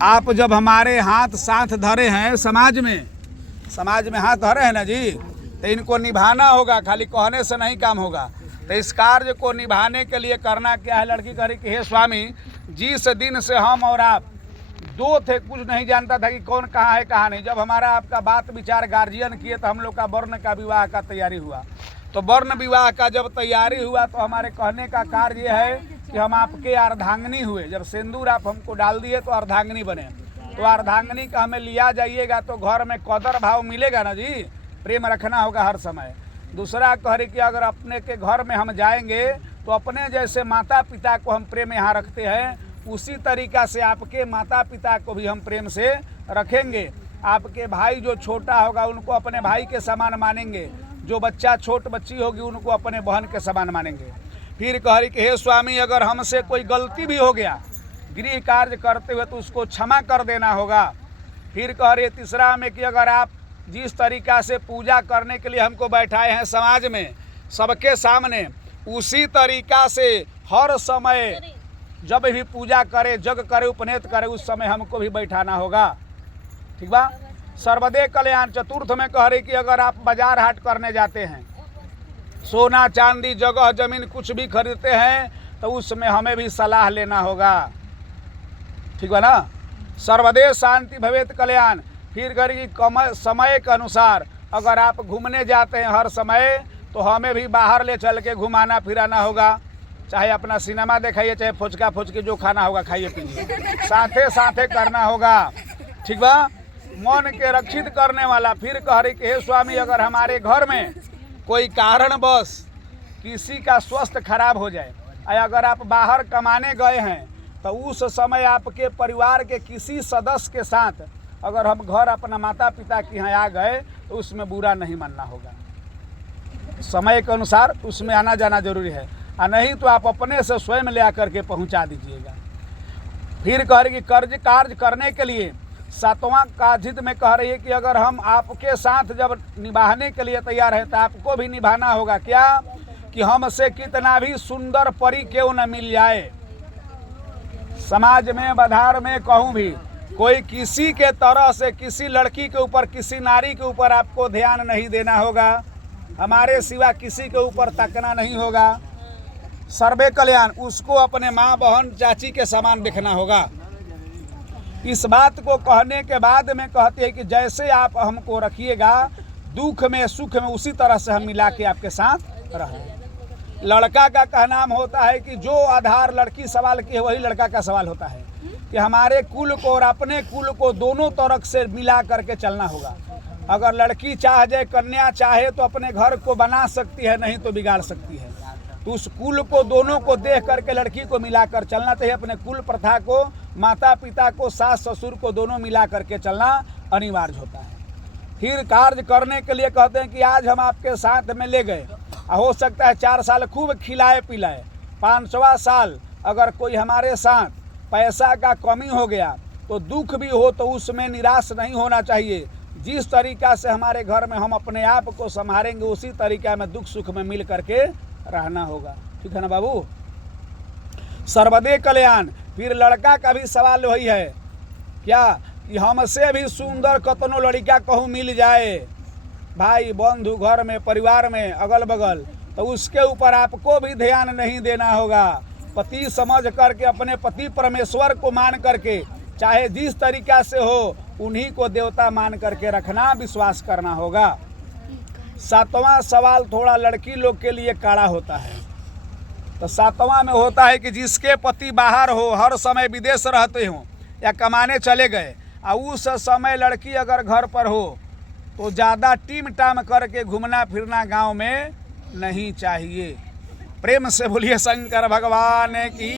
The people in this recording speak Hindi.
आप जब हमारे हाथ साथ धरे हैं समाज में हाथ धरे हैं ना जी, तो इनको निभाना होगा, खाली कहने से नहीं काम होगा। तो इस कार्य को निभाने के लिए करना क्या है? लड़की कह रही कि हे स्वामी, जिस दिन से हम और आप दो थे, कुछ नहीं जानता था कि कौन कहाँ है कहाँ नहीं। जब हमारा आपका बात विचार गार्जियन किए तो हम लोग का वर्ण का विवाह का तैयारी हुआ। तो वर्ण विवाह का जब तैयारी हुआ तो हमारे कहने का कार्य यह है कि हम आपके अर्धांगिनी हुए। जब सिंदूर आप हमको डाल दिए तो अर्धांगिनी बने। तो अर्धांगिनी का हमें लिया जाइएगा तो घर में कदर भाव मिलेगा ना जी, प्रेम रखना होगा हर समय। दूसरा कह रही कि अगर अपने के घर में हम जाएंगे तो अपने जैसे माता पिता को हम प्रेम यहाँ रखते हैं, उसी तरीक़ा से आपके माता पिता को भी हम प्रेम से रखेंगे। आपके भाई जो छोटा होगा उनको अपने भाई के समान मानेंगे, जो बच्चा छोट बच्ची होगी उनको अपने बहन के समान मानेंगे। फिर कह रही कि हे स्वामी, अगर हमसे कोई गलती भी हो गया गृह कार्य करते हुए तो उसको क्षमा कर देना होगा। फिर कह रही तीसरा में कि अगर आप जिस तरीक़ा से पूजा करने के लिए हमको बैठाए हैं समाज में सबके सामने, उसी तरीक़ा से हर समय जब भी पूजा करे, जग करे, उपनेत करे, उस समय हमको भी बैठाना होगा। ठीक बा। सर्वदे कल्याण चतुर्थ में कह रही कि अगर आप बाजार हाट करने जाते हैं, सोना चांदी जगह जमीन कुछ भी खरीदते हैं तो उसमें हमें भी सलाह लेना होगा। ठीक बा ना। सर्वदे शांति भवेत कल्याण। फिर कह रही कि समय के अनुसार अगर आप घूमने जाते हैं हर समय तो हमें भी बाहर ले चल के घुमाना फिराना होगा। चाहे अपना सिनेमा दिखाइए, चाहे फुचका फुचकी जो खाना होगा खाइए पीजिए, साथे साथे करना होगा। ठीक बा। मन के रक्षित करने वाला। फिर कह रही कि हे स्वामी, अगर हमारे घर में कोई कारणवश किसी का स्वास्थ्य खराब हो जाए, अगर आप बाहर कमाने गए हैं तो उस समय आपके परिवार के किसी सदस्य के साथ अगर हम घर अपना माता पिता के यहाँ आ गए तो उसमें बुरा नहीं मानना होगा। समय के अनुसार उसमें आना जाना जरूरी है, और नहीं तो आप अपने से स्वयं ले आकर के पहुँचा दीजिएगा। फिर कह रही कि कार्य करने के लिए सातवां काजिद में कह रही है कि अगर हम आपके साथ जब निभाने के लिए तैयार हैं तो आपको भी निभाना होगा। क्या कि हमसे कितना भी सुंदर परी क्यों न मिल जाए, समाज में बाजार में कहूँ भी कोई किसी के तरह से किसी लड़की के ऊपर, किसी नारी के ऊपर आपको ध्यान नहीं देना होगा, हमारे सिवा किसी के ऊपर तकना नहीं होगा। सर्वे कल्याण, उसको अपने माँ बहन चाची के समान देखना होगा। इस बात को कहने के बाद में कहते हैं कि जैसे आप हमको रखिएगा दुख में सुख में, उसी तरह से हम मिला के आपके साथ रहेंगे। लड़का का कहना होता है कि जो आधार लड़की सवाल की है वही लड़का का सवाल होता है कि हमारे कुल को और अपने कुल को दोनों तरफ से मिला करके चलना होगा। अगर लड़की चाह जाए, कन्या चाहे तो अपने घर को बना सकती है, नहीं तो बिगाड़ सकती है। तो उस कुल को दोनों को देख करके लड़की को मिलाकर चलना चाहिए। अपने कुल प्रथा को, माता पिता को, सास ससुर को दोनों मिला करके चलना अनिवार्य होता है। फिर कार्य करने के लिए कहते हैं कि आज हम आपके साथ में ले गए, हो सकता है 4 साल खूब खिलाए पिलाए, 5वां साल अगर कोई हमारे साथ पैसा का कमी हो गया तो दुख भी हो तो उसमें निराश नहीं होना चाहिए। जिस तरीक़ा से हमारे घर में हम अपने आप को संभालेंगे उसी तरीक़ा में दुख सुख में मिल करके रहना होगा। ठीक है ना बाबू। सर्वदे कल्याण। फिर लड़का का भी सवाल वही है क्या कि हमसे भी सुंदर कतनो लड़का कहूँ मिल जाए, भाई बंधु घर में परिवार में अगल बगल, तो उसके ऊपर आपको भी ध्यान नहीं देना होगा। पति समझ करके अपने पति परमेश्वर को मान करके, चाहे जिस तरीक़ा से हो उन्हीं को देवता मान करके रखना, विश्वास करना होगा। 7वां सवाल थोड़ा लड़की लोग के लिए कड़ा होता है। तो 7वां में होता है कि जिसके पति बाहर हो, हर समय विदेश रहते हों या कमाने चले गए, और उस समय लड़की अगर घर पर हो तो ज़्यादा टीम टाम करके घूमना फिरना गांव में नहीं चाहिए। प्रेम से बोलिए शंकर भगवान की।